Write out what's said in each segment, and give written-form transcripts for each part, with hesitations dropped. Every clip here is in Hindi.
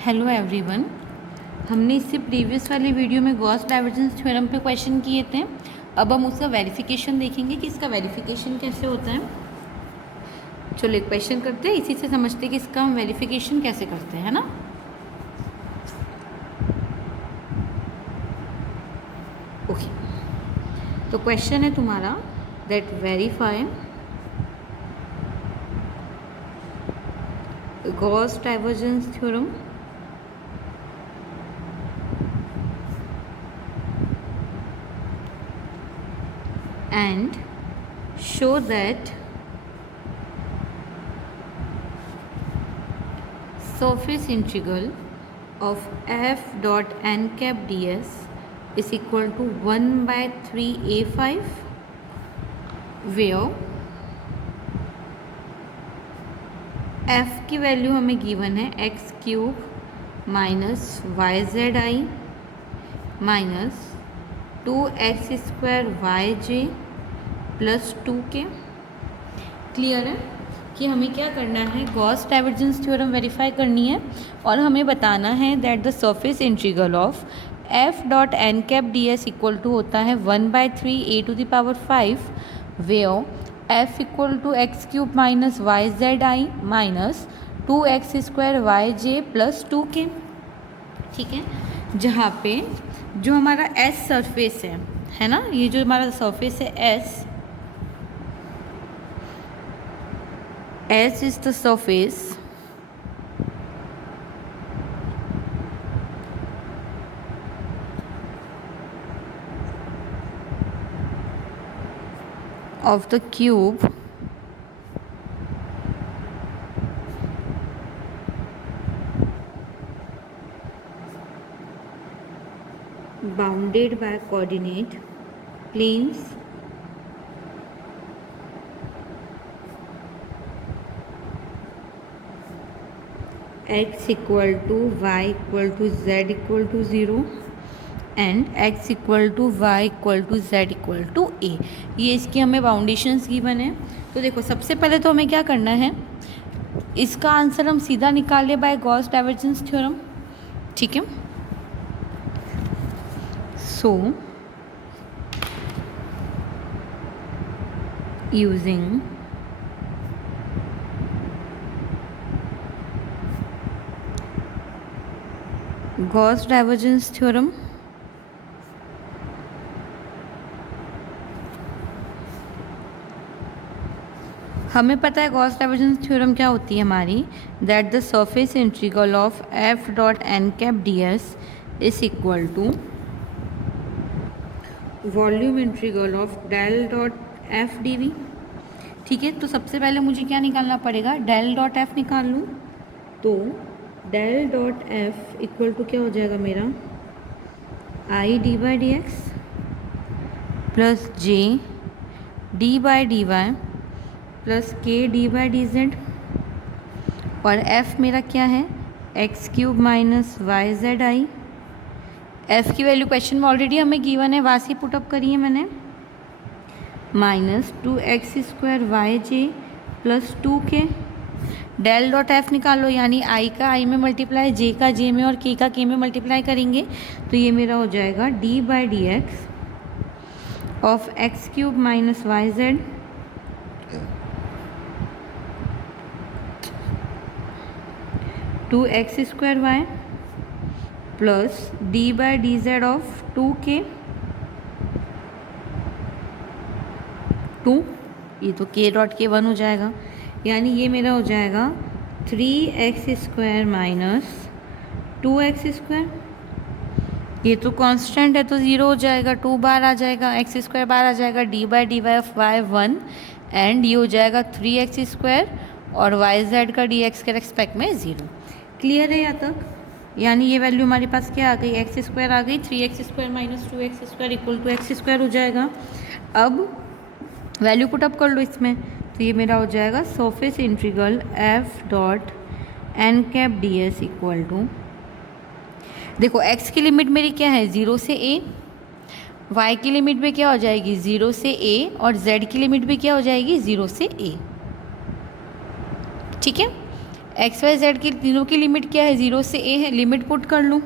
Hello everyone. हमने इससे प्रीवियस वाली वीडियो में गॉस डाइवर्जेंस थ्योरम पे क्वेश्चन किए थे। अब हम उसका वेरिफिकेशन देखेंगे कि इसका वेरिफिकेशन कैसे होता है। चलो एक क्वेश्चन करते हैं, इसी से समझते हैं कि इसका हम वेरिफिकेशन कैसे करते हैं, है ना। ओके, तो क्वेश्चन है तुम्हारा that verify Gauss divergence theorem and show that surface integral of f dot n cap ds is equal to 1 by 3a5 where f की वैल्यू हमें गिवन है x cube minus Y Z i minus 2x² Y J plus 2k। Clear है कि हमें क्या करना है, गॉस डाइवर्जेंस थ्योरम वेरीफाई करनी है और हमें बताना है that the surface integral of f dot n cap d s equal to होता है 1/3 a⁵ where f equal to x cube minus Y Z i minus 2x² Y J plus 2k। ठीक है, जहाँ पे जो हमारा S सरफेस है ना, ये जो हमारा सरफेस है S is the surface of the cube bounded by coordinate planes x equal to y equal to z equal to 0 and x equal to Y equal to Z equal to A. ये इसकी हमें बाउंडेशंस गिवन है। तो देखो, सबसे पहले तो हमें क्या करना है, इसका आंसर हम सीधा निकाल ले बाय गॉस डाइवर्जेंस थ्योरम। ठीक है, so using Gauss divergence theorem हमें पता है गॉस डाइवर्जेंस थ्योरम क्या होती है हमारी, that the surface integral of f dot n cap d s is equal to volume integral of del dot f d v. ठीक है, तो सबसे पहले मुझे क्या निकालना पड़ेगा, डेल डॉट एफ निकाल लूँ। तो del dot F equal to क्या हो जाएगा मेरा, I D by D X plus J D by D Y plus K D by D Z, और f मेरा क्या है, x cube minus Y Z I. f की वैल्यू क्वेश्चन में ऑलरेडी हमें गिवन है, वासी पुटअप करी है मैंने, माइनस 2x² वाई जे plus 2k। Del dot F निकाल लो, यानी i का i में मल्टीप्लाई, j का j में और k का k में मल्टीप्लाई करेंगे तो ये मेरा हो जाएगा d by D x of x cube minus Y z two x² y plus d by D z of 2k 2, ये तो k डॉट k 1 हो जाएगा, यानी ये मेरा हो जाएगा 3x² माइनस 2x²। ये तो कांस्टेंट है तो 0 हो जाएगा, 2 बार आ जाएगा, x² बार आ जाएगा, d by D y of y 1 and ये हो जाएगा 3x² और वाई जेड का dx के रेस्पेक्ट में 0। क्लियर है यहाँ तक, यानी ये वैल्यू हमारे पास क्या आ गई, x² आ गई, 3x² minus 2x² equal to x² हो जाएगा। अब वैल्यू पुटअप कर लो इसमें, तो ये मेरा हो जाएगा surface integral f dot n cap d s equal to, देखो x की लिमिट मेरी क्या है 0 से a, y की लिमिट भी क्या हो जाएगी 0 से a और z की लिमिट भी क्या हो जाएगी 0 से a। ठीक है, एक्स वाई जेड की तीनों की लिमिट क्या है, 0 से a है, लिमिट पुट कर लूँ।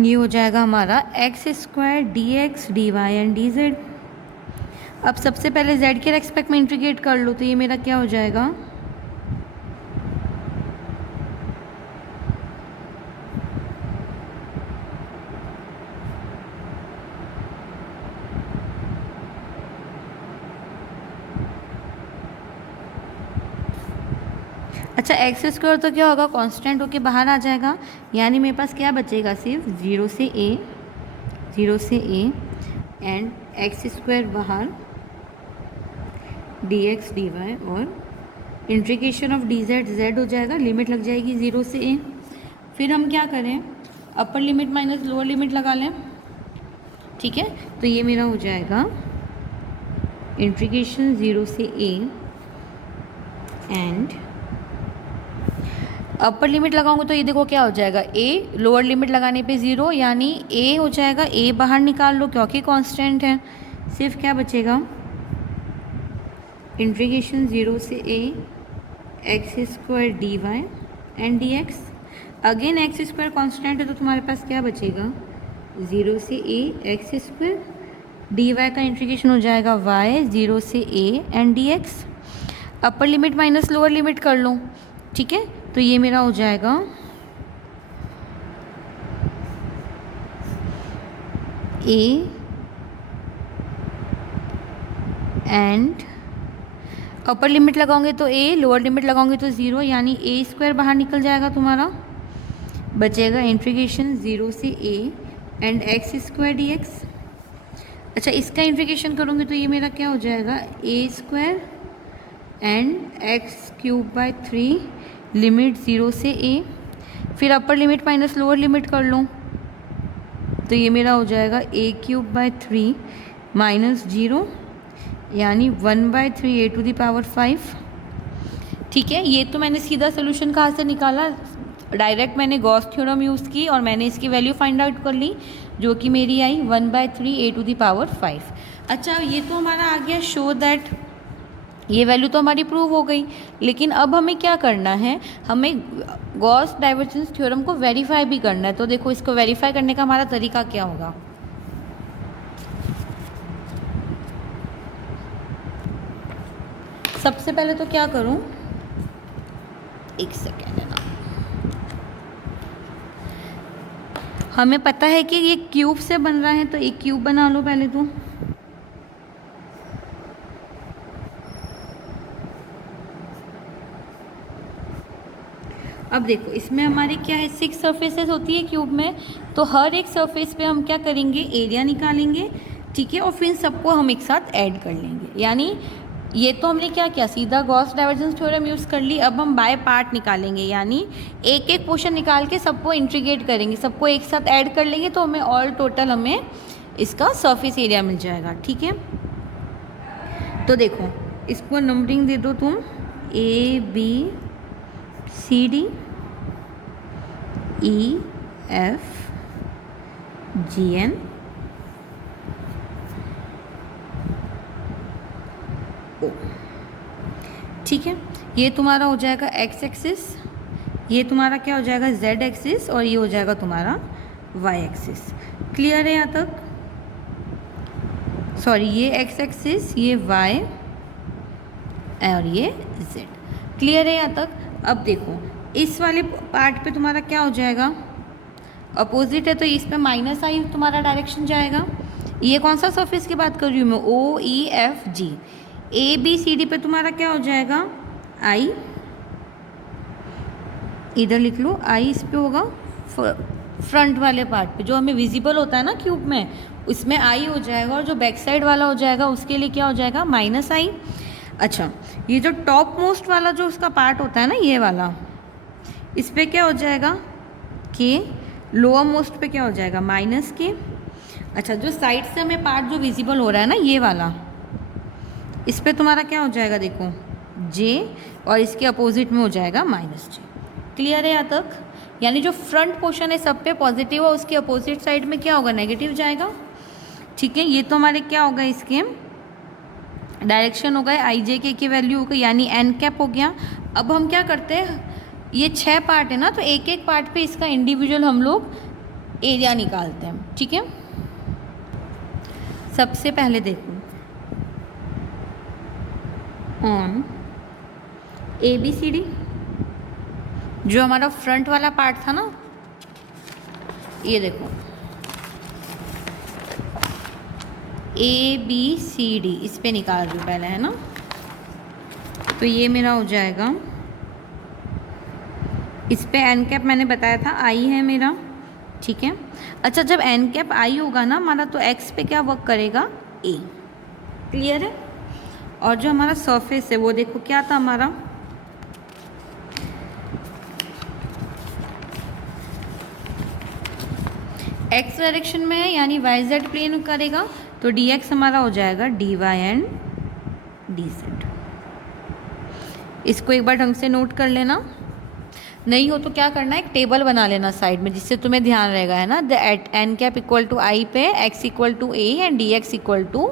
ये हो जाएगा हमारा x square d x d y and d Z. अब सबसे पहले z के रेस्पेक्ट में इंटीग्रेट कर लो, तो ये मेरा क्या हो जाएगा, अच्छा एक्स स्क्वायर तो क्या होगा, कांस्टेंट होके बाहर आ जाएगा, यानी मेरे पास क्या बचेगा, सिर्फ 0 से a एंड एक्स स्क्वायर बाहर डी एक्स डी वाई और integration of D Z, Z हो जाएगा, लिमिट लग जाएगी 0 से a। फिर हम क्या करें, अपर लिमिट माइनस लोअर लिमिट लगा लें, ठीक है। तो ये मेरा हो जाएगा इंटीग्रेशन 0 से a एंड अपर लिमिट लगाऊंगा तो ये देखो क्या हो जाएगा, a, लोअर लिमिट लगाने पे 0, यानी a हो जाएगा, a बाहर निकाल लो क्योंकि कांस्टेंट है, सिर्फ क्या बचेगा, इंटीग्रेशन 0 से a x square d y and D x. Again x square constant है तो तुम्हारे पास क्या बचेगा, 0 से a x square, d y का इंटीग्रेशन हो जाएगा y 0 से a and D x. Upper limit minus lower limit कर लो, ठीक है। तो ये मेरा हो जाएगा a एंड अपर लिमिट लगाओगे तो a, लोअर लिमिट लगाओगे तो 0, यानी a स्क्वायर बाहर निकल जाएगा, तुम्हारा बचेगा इंटीग्रेशन 0 से a and x square d x. अच्छा इसका इंटीग्रेशन करूँगी तो ये मेरा क्या हो जाएगा, a square and x cube by 3, limit 0 से a। फिर अपर लिमिट माइनस लोअर लिमिट कर लो तो ये मेरा हो जाएगा a क्यूब बाई 3 माइनस 0, यानी 1/3 a टू द पावर 5, ठीक है। ये तो मैंने सीधा सोल्यूशन कहाँ से निकाला, डायरेक्ट मैंने गॉस थ्योरम यूज़ की और मैंने इसकी वैल्यू फाइंड आउट कर ली, जो कि मेरी आई 1/3 a टू द पावर 5। अच्छा ये तो हमारा आ गया शो दैट, ये वैल्यू तो हमारी प्रूव हो गई, लेकिन अब हमें क्या करना है, हमें गॉस डाइवर्जेंस थ्योरम को वेरीफाई भी करना है। तो देखो इसको वेरीफाई करने का हमारा तरीका क्या होगा, सबसे पहले तो क्या करूं, एक सेकेंड है ना, हमें पता है कि ये क्यूब से बन रहा है तो एक क्यूब बना लो पहले तो। अब देखो इसमें हमारी क्या है, 6 सरफेसेस होती है क्यूब में, तो हर एक सरफेस पे हम क्या करेंगे, एरिया निकालेंगे, ठीक है, और फिर सबको हम एक साथ ऐड कर लेंगे। यानी ये तो हमने क्या किया, सीधा गॉस डाइवर्जेंस थ्योरम यूज़ कर ली। अब हम बाय पार्ट निकालेंगे, यानी एक एक पोर्शन निकाल के सबको इंटीग्रेट करेंगे, सबको एक साथ ऐड कर लेंगे, तो हमें ऑल टोटल हमें इसका सरफेस एरिया मिल जाएगा, ठीक है। तो देखो इसको नंबरिंग दे दो तुम, ABCD EFGN, ठीक है। ये तुम्हारा हो जाएगा x एक्सिस, ये तुम्हारा क्या हो जाएगा z एक्सिस, और ये हो जाएगा तुम्हारा y एक्सिस। क्लियर है यहाँ तक, सॉरी ये x एक्सिस, ये y और ये z। क्लियर है यहाँ तक। अब देखो इस वाले पार्ट पे तुम्हारा क्या हो जाएगा, अपोजिट है तो इस पे माइनस आई तुम्हारा डायरेक्शन जाएगा। ये कौन सा सरफेस की बात कर रही हूँ मैं, OEFG। ABCD पे तुम्हारा क्या हो जाएगा, I, इधर लिख लो I, इस पे होगा फ्रंट वाले पार्ट पे जो हमें विजिबल होता है ना क्यूब में, उसमें I हो जाएगा, और जो बैक साइड वाला हो जाएगा उसके लिए क्या हो जाएगा, -I। अच्छा ये जो टॉप मोस्ट वाला जो उसका पार्ट होता है ना, ये वाला, इस पे क्या हो जाएगा K, लोअर मोस्ट पे क्या हो जाएगा -K। अच्छा जो साइड से हमें पार्ट जो विजिबल हो रहा है ना, ये वाला, इस पे तुम्हारा क्या हो जाएगा, देखो J, और इसके अपोजिट में हो जाएगा -J। क्लियर है यहाँ तक। यानी जो फ्रंट पोर्शन है सब पे पॉजिटिव है, उसके अपोजिट साइड में क्या होगा, नेगेटिव जाएगा, ठीक है। ये तो हमारे क्या होगा, इसके डायरेक्शन हो गए, आई जे के की वैल्यू हो गई, यानी एन कैप हो गया। अब हम क्या करते हैं, ये 6 पार्ट है ना, तो एक एक पार्ट पे इसका इंडिविजुअल हम लोग एरिया निकालते हैं, ठीक है। सबसे पहले देखो on A B C D, जो हमारा फ्रंट वाला पार्ट था ना, ये देखो ए बी सी डी, इस पे निकाल रही हूँ पहले, है ना। तो ये मेरा हो जाएगा, इस पे एन कैप मैंने बताया था आई है मेरा, ठीक है। अच्छा, जब एन कैप आई होगा ना हमारा, तो एक्स पे क्या वर्क करेगा, ए, क्लियर है। और जो हमारा सरफेस है वो देखो क्या था हमारा, एक्स डायरेक्शन में है, यानी वाई जेड प्लेन करेगा, तो डी एक्स हमारा हो जाएगा d y and d z. इसको एक बार ढंग से नोट कर लेना, नहीं हो तो क्या करना है, एक टेबल बना लेना साइड में, जिससे तुम्हें ध्यान रहेगा, है ना। The at N cap equal to I पे X equal to A and D X equal to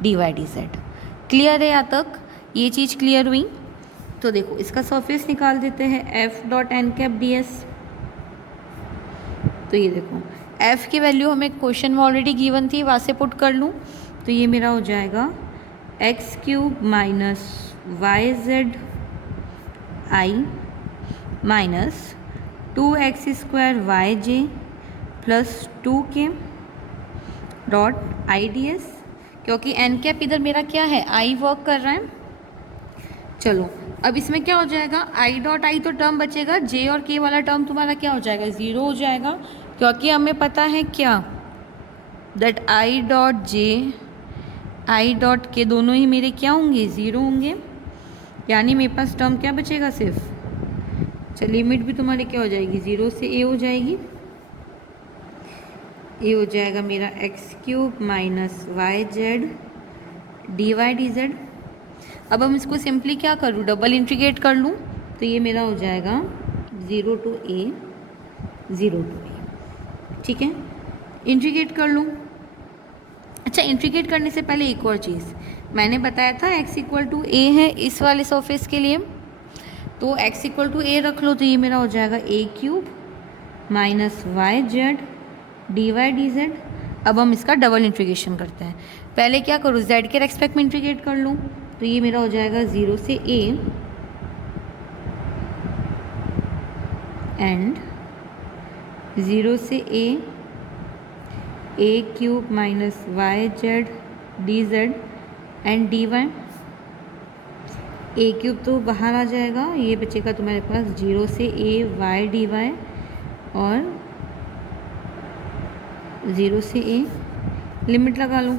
D Y D Z. Clear है यहाँ तक, ये चीज़ क्लियर हुई। तो देखो इसका सरफेस निकाल देते हैं, f dot n cap d s. तो ये देखो एफ़ की वैल्यू हमें क्वेश्चन में ऑलरेडी गिवन थी, वहाँ से पुट कर लूँ, तो ये मेरा हो जाएगा x cube minus Y Z i minus 2x² Y J plus 2k dot i d s, क्योंकि एन कैप इधर मेरा क्या है, आई वर्क कर रहा है। चलो अब इसमें क्या हो जाएगा, आई डॉट आई तो टर्म बचेगा, जे और के वाला टर्म तुम्हारा क्या हो जाएगा, ज़ीरो हो जाएगा, क्योंकि हमें पता है क्या, that I dot J I dot के दोनों ही मेरे क्या होंगे, ज़ीरो होंगे, यानी मेरे पास टर्म क्या बचेगा सिर्फ, चल लिमिट भी तुम्हारी क्या हो जाएगी, ज़ीरो से ए हो जाएगी। ये हो जाएगा मेरा x cube minus Y Z D Y D Z. अब हम इसको सिंपली क्या करूँ, डबल इंटीग्रेट कर लूँ, तो ये मेरा हो जाएगा 0 to a 0 to a, ठीक है। इंटीग्रेट कर लूँ। अच्छा, इंटीग्रेट करने से पहले एक और चीज़ मैंने बताया था, x इक्वल टू ए है इस वाले सरफेस के लिए, तो x इक्वल टू ए रख लो, तो ये मेरा हो जाएगा A cube minus Y Z D Y D Z. अब हम इसका डबल इंटीग्रेशन करते हैं, पहले क्या करूँ, z के रेस्पेक्ट में इंटीग्रेट कर लूँ, तो ये मेरा हो जाएगा 0 से a एंड 0 से a cube minus Y Z d z and d y. A cube तो बाहर आ जाएगा, ये बचेगा तुम्हारे पास 0 से a वाई डी वाई और 0 से a, लिमिट लगा लो,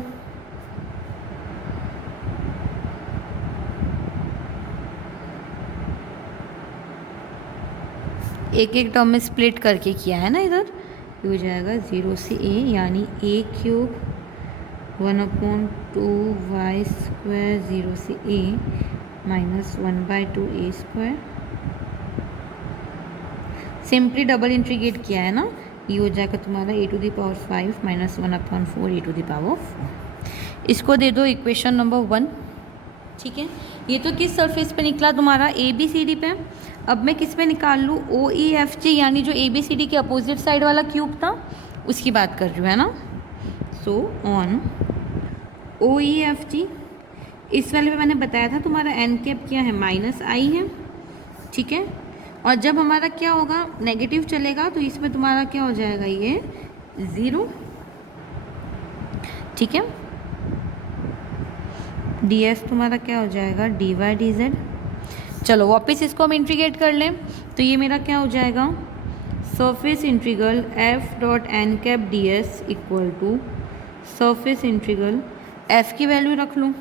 एक एक टर्म में स्प्लिट करके किया है ना इधर, ये हो जाएगा 0 से a, यानी a क्यूब 1/2 वाई स्क्वायर 0 से a माइनस 1/2 a स्क्वायर। सिंपली डबल इंटीग्रेट किया है ना, ये हो जाएगा तुम्हारा a टू द पावर 5 माइनस 1/4 a टू द पावर 4। इसको दे दो इक्वेशन नंबर 1, ठीक है। ये तो किस सरफेस पे निकला तुम्हारा, ए बी सी डी पे। अब मैं किस पे निकाल लूँ, ओ ई एफ जी, यानी जो ए बी सी डी के अपोजिट साइड वाला क्यूब था उसकी बात कर रही हूँ, है ना। So on O E F G, इस वाले पे मैंने बताया था तुम्हारा एन कैप क्या है, माइनस आई है, ठीक है। और जब हमारा क्या होगा, नेगेटिव चलेगा, तो इसमें तुम्हारा क्या हो जाएगा, ये 0, ठीक है। डी एस तुम्हारा क्या हो जाएगा, डी वाई डी जेड। चलो वापस इसको हम इंटीग्रेट कर लें, तो ये मेरा क्या हो जाएगा, surface integral f dot n cap d s equal to surface integral, f की वैल्यू रख लूँ,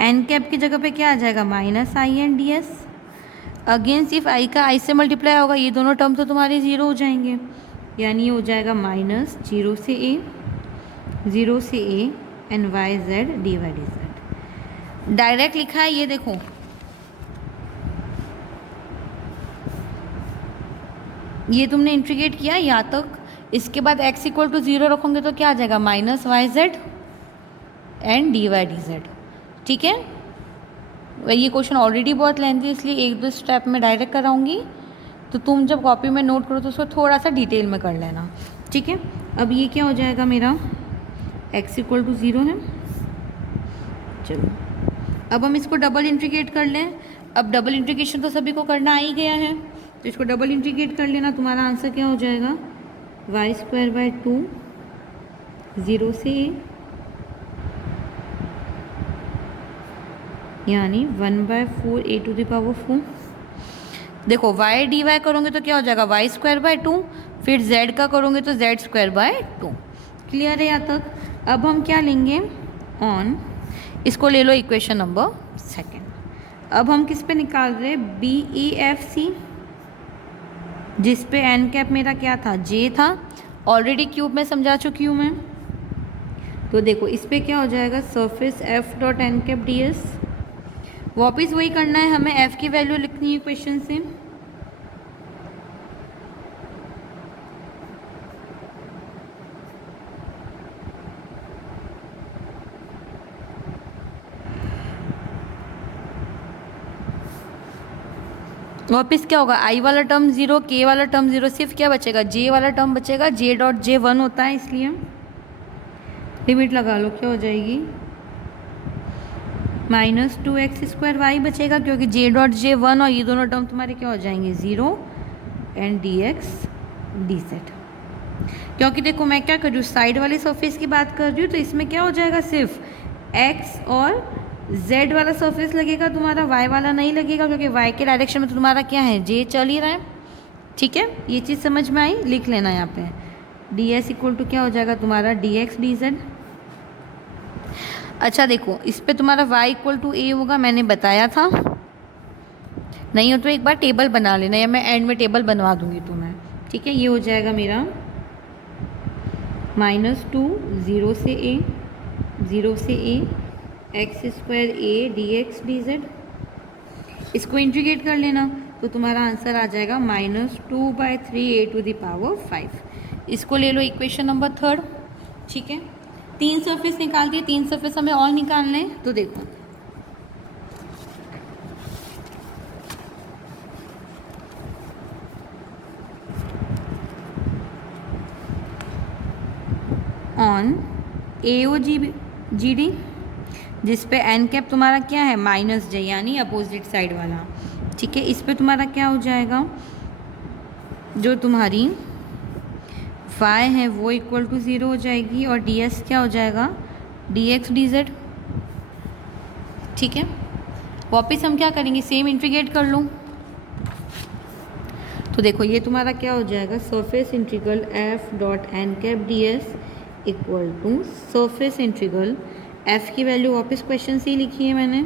एन कैप की जगह पे क्या आ जाएगा, minus i n d s. Again सिर्फ आई का आई से मल्टीप्लाई होगा, ये दोनों टर्म तो तुम्हारे 0 हो जाएंगे, यानी ये हो जाएगा माइनस 0 से a and y Z D Y D z. Direct लिखा है, ये देखो ये तुमने इंटीग्रेट किया यहाँ तक। इसके बाद x इक्वल टू 0 रखोगे तो क्या आ जाएगा, minus Y z and d Y D z. ठीक है, ये क्वेश्चन ऑलरेडी बहुत लेंथी है इसलिए एक दो स्टेप में डायरेक्ट कराऊंगी, तो तुम जब कॉपी में नोट करो तो उसको थोड़ा सा डिटेल में कर लेना। ठीक है, अब ये क्या हो जाएगा मेरा, x इक्वल टू 0 है। चलो अब हम इसको डबल इंटीग्रेट कर लें। अब डबल इंटीग्रेशन तो सभी को करना आ ही गया है, तो इसको डबल इंटीग्रेट कर लेना। तुम्हारा आंसर क्या हो जाएगा, y²/2 0 से a, यानी 1/4 a⁴। देखो y dy करोगे तो क्या हो जाएगा, y²/2, फिर z का करोगे तो z²/2। क्लियर है यहाँ तक। अब हम क्या लेंगे, ऑन, इसको ले लो इक्वेशन नंबर 2। अब हम किस पे निकाल रहे हैं, BEFC, जिस पे एन कैप मेरा क्या था, j था। ऑलरेडी क्यूब में समझा चुकी हूँ मैं। तो देखो इस पे क्या हो जाएगा, सरफेस f.n⁵ds। वापस वही करना है हमें, f की वैल्यू लिखनी है क्वेश्चन से। वापस क्या होगा, i वाला टर्म 0, k वाला टर्म 0, सिर्फ क्या बचेगा, j वाला टर्म बचेगा। j.j 1 होता है, इसलिए लिमिट लगा लो, क्या हो जाएगी, -2x² बचेगा, क्योंकि j.j 1 और ये दोनों टर्म तुम्हारे क्या हो जाएंगे, 0 एंड dx dz। क्योंकि देखो मैं क्या कर रही हूँ, साइड वाली सरफेस की बात कर रही हूँ, तो इसमें क्या हो जाएगा, सिर्फ x और z वाला सरफेस लगेगा तुम्हारा, y वाला नहीं लगेगा, क्योंकि y के डायरेक्शन में तो तुम्हारा क्या है, j चल ही रहा है। ठीक है, ये चीज़ समझ में आई, लिख लेना यहाँ पे, ds इक्वल टू क्या हो जाएगा तुम्हारा, dx dz। अच्छा देखो इस पे तुम्हारा y इक्वल टू a होगा, मैंने बताया था। नहीं हो तो एक बार टेबल बना लेना, या मैं एंड में टेबल बनवा दूंगी तुम्हें। ठीक है, ये हो जाएगा मेरा -2 0 से a, 0 से a, x² a dx dz। इसको इंटीग्रेट कर लेना तो तुम्हारा आंसर आ जाएगा -2/3 a⁵ इसको ले लो इक्वेशन नंबर 3। ठीक है, 3 सरफेस निकाल दिए, 3 सरफेस हमें और निकालने हैं। तो देखो ऑन AOGD, जिस पे एन कैप तुम्हारा क्या है, -j, यानी अपोजिट साइड वाला। ठीक है, इस पे तुम्हारा क्या हो जाएगा, जो तुम्हारी y है वो इक्वल टू 0 हो जाएगी, और ds क्या हो जाएगा, dx dz। ठीक है, वापस हम क्या करेंगे, सेम इंटीग्रेट कर लूँ। तो देखो ये तुम्हारा क्या हो जाएगा, surface integral f.n⁵ ds equal to surface integral, f की वैल्यू वापस क्वेश्चन से ही लिखी है मैंने,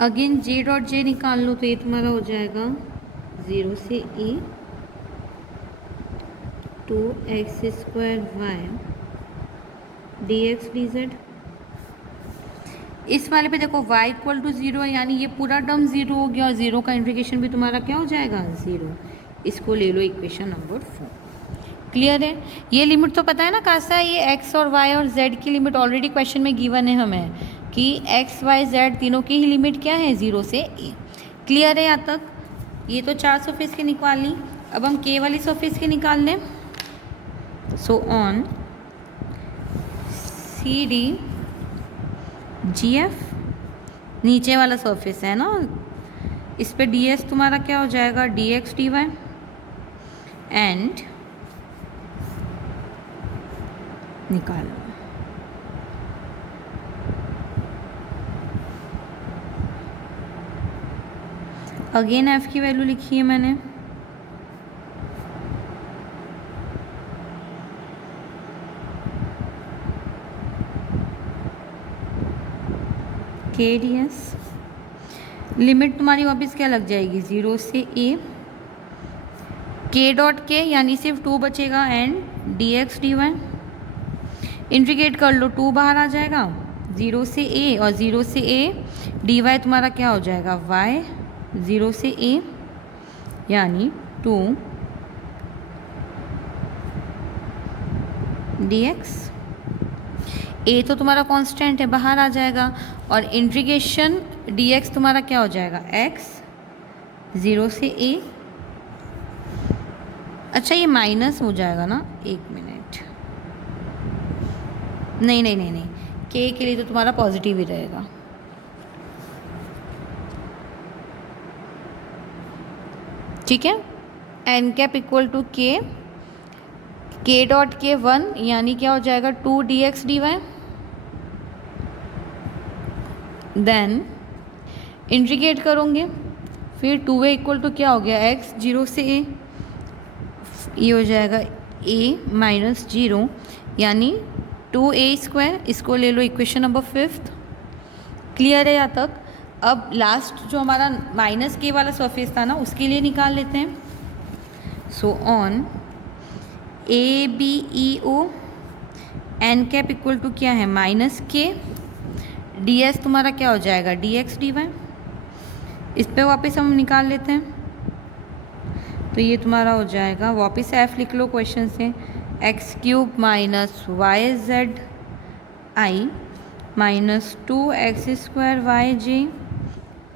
अगेन j.j निकाल लो, तो ये तुम्हारा हो जाएगा 0 से a 2x² dx dz। इस वाले पे देखो y इक्वल टू 0 है, यानी ये पूरा टर्म 0 हो गया, और 0 का इंटीग्रेशन भी तुम्हारा क्या हो जाएगा, 0। इसको ले लो इक्वेशन नंबर 4। क्लियर है, ये लिमिट तो पता है ना कहाँ से है, ये x और y और z की लिमिट ऑलरेडी क्वेश्चन में गिवन है हमें, कि x y z तीनों की ही लिमिट क्या है, 0 से a। क्लियर है यहाँ तक। ये तो 4 सरफेस की निकाल ली, अब हम k वाली सरफेस की निकाल लें। सो ऑन CD GF, नीचे वाला सरफेस है ना, इस पे ds तुम्हारा क्या हो जाएगा, dx dy, एंड निकालो। अगेन f की वैल्यू लिखी है मैंने, k ds। लिमिट तुम्हारी वापस क्या लग जाएगी, 0 से a, के डॉट के यानी सिर्फ 2 बचेगा and D x d y. Integrate कर लो, 2 बाहर आ जाएगा, 0 से a और 0 से a, डी वाई तुम्हारा क्या हो जाएगा y 0 से a यानी 2 dx। a तो तुम्हारा कांस्टेंट है, बाहर आ जाएगा, और इंटीग्रेशन dx तुम्हारा क्या हो जाएगा x 0 से a। अच्छा ये माइनस हो जाएगा ना, एक मिनट, नहीं नहीं नहीं नहीं, k के लिए तो तुम्हारा पॉजिटिव ही रहेगा। ठीक है, n cap equal to k dot k 1 यानी क्या हो जाएगा 2 d x d y. Then integrate करोगे, फिर 2a इक्वल टू क्या हो गया x 0 से a, ये हो जाएगा a माइनस 0 यानी 2a²। इसको ले लो इक्वेशन नंबर 5। क्लियर है यहाँ तक? अब लास्ट जो हमारा माइनस के वाला सरफेस था ना, उसके लिए निकाल लेते हैं। So on A B E O n cap equal to क्या है माइनस के, डी एस तुम्हारा क्या हो जाएगा डी एक्स डी वाई। इस पे वापस हम निकाल लेते हैं, तो ये तुम्हारा हो जाएगा, वापस एफ लिख लो क्वेश्चन से, x cube minus Y Z i minus 2x² Y J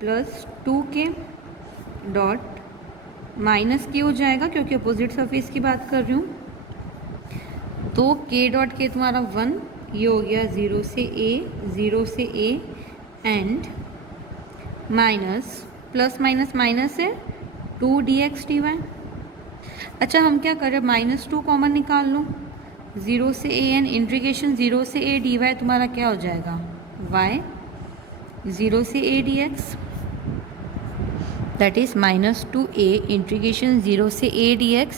plus 2k dot minus k हो जाएगा क्योंकि अपोजिट सरफेस की बात कर रही हूँ। तो k डॉट के तुम्हारा 1, ये हो गया 0 से a and minus plus minus minus है 2 dx dy। अच्छा हम क्या करें, -2 कॉमन निकाल लो, 0 से a एंड इंटीग्रेशन 0 से a dy तुम्हारा क्या हो जाएगा y 0 से a dx, that is -2a integration 0 से a dx,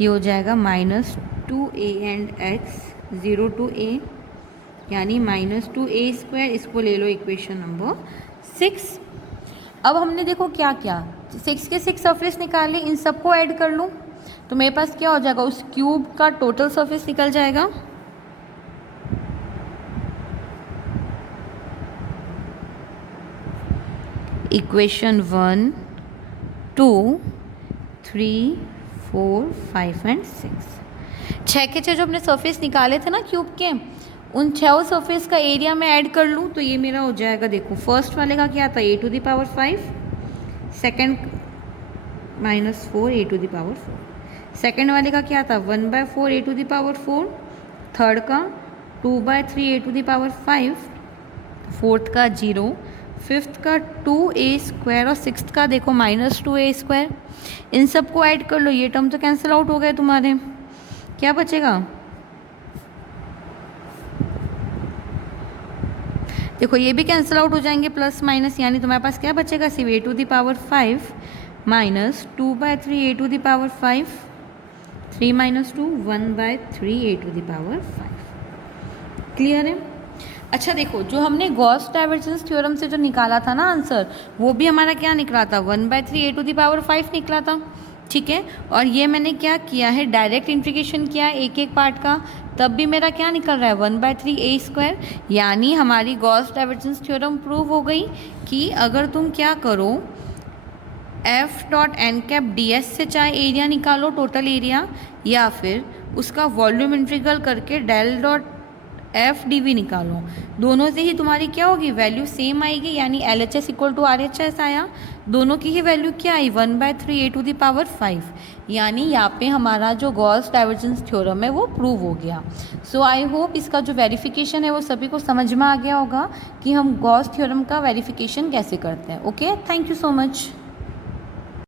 ये हो जाएगा -2a and x 0 to a यानी -2a²। इसको ले लो इक्वेशन नंबर 6। अब हमने देखो क्या क्या 6 के 6 सरफेस निकाले, इन सबको ऐड कर लूँ तो मेरे पास क्या हो जाएगा, उस क्यूब का टोटल सरफेस निकल जाएगा। इक्वेशन 1 2 3 4 5 एंड 6, 6 के 6 जो अपने सरफेस निकाले थे ना क्यूब के, उन 6 सरफेस का एरिया मैं ऐड कर लूँ तो ये मेरा हो जाएगा, देखो फर्स्ट वाले का क्या था a⁵, सेकेंड -4 a⁴, सेकेंड वाले का क्या था 1/4 a⁴, थर्ड का 2/3 a⁵, फोर्थ का 0, फिफ्थ का 2a² और सिक्स्थ का देखो -2a²। इन सबको ऐड कर लो, ये टर्म तो कैंसिल आउट हो गए तुम्हारे, क्या बचेगा, देखो ये भी कैंसिल आउट हो जाएंगे प्लस माइनस, यानी तुम्हारे पास क्या बचेगा सिर्फ a⁵ minus 2/3 a⁵, 3 - 2 1/3 a⁵। Clear है? अच्छा देखो जो हमने गॉस डाइवर्जेंस थ्योरम से जो निकाला था ना आंसर, वो भी हमारा क्या निकला था 1/3 a⁵ निकला था। ठीक है, और ये मैंने क्या किया है, डायरेक्ट इंटीग्रेशन किया है एक एक पार्ट का, तब भी मेरा क्या निकल रहा है 1/3 a²। यानी हमारी गॉस डाइवर्जेंस थ्योरम प्रूव हो गई कि अगर तुम क्या करो F.n ds से चाहे एरिया निकालो टोटल एरिया, या फिर उसका वॉल्यूम इंटीग्रल करके del.f dv निकालो, दोनों से ही तुम्हारी क्या होगी वैल्यू सेम आएगी, यानी LHS इक्वल टू RHS आया, दोनों की ही वैल्यू क्या आई 1/3 a⁵। यानी यहाँ पे हमारा जो गॉस डाइवर्जेंस थ्योरम है वो प्रूव हो गया। सो आई होप इसका जो वेरिफिकेशन है वो सभी को समझ में आ गया होगा कि हम गॉस थ्योरम का वेरिफिकेशन कैसे करते हैं। Okay, thank you so much.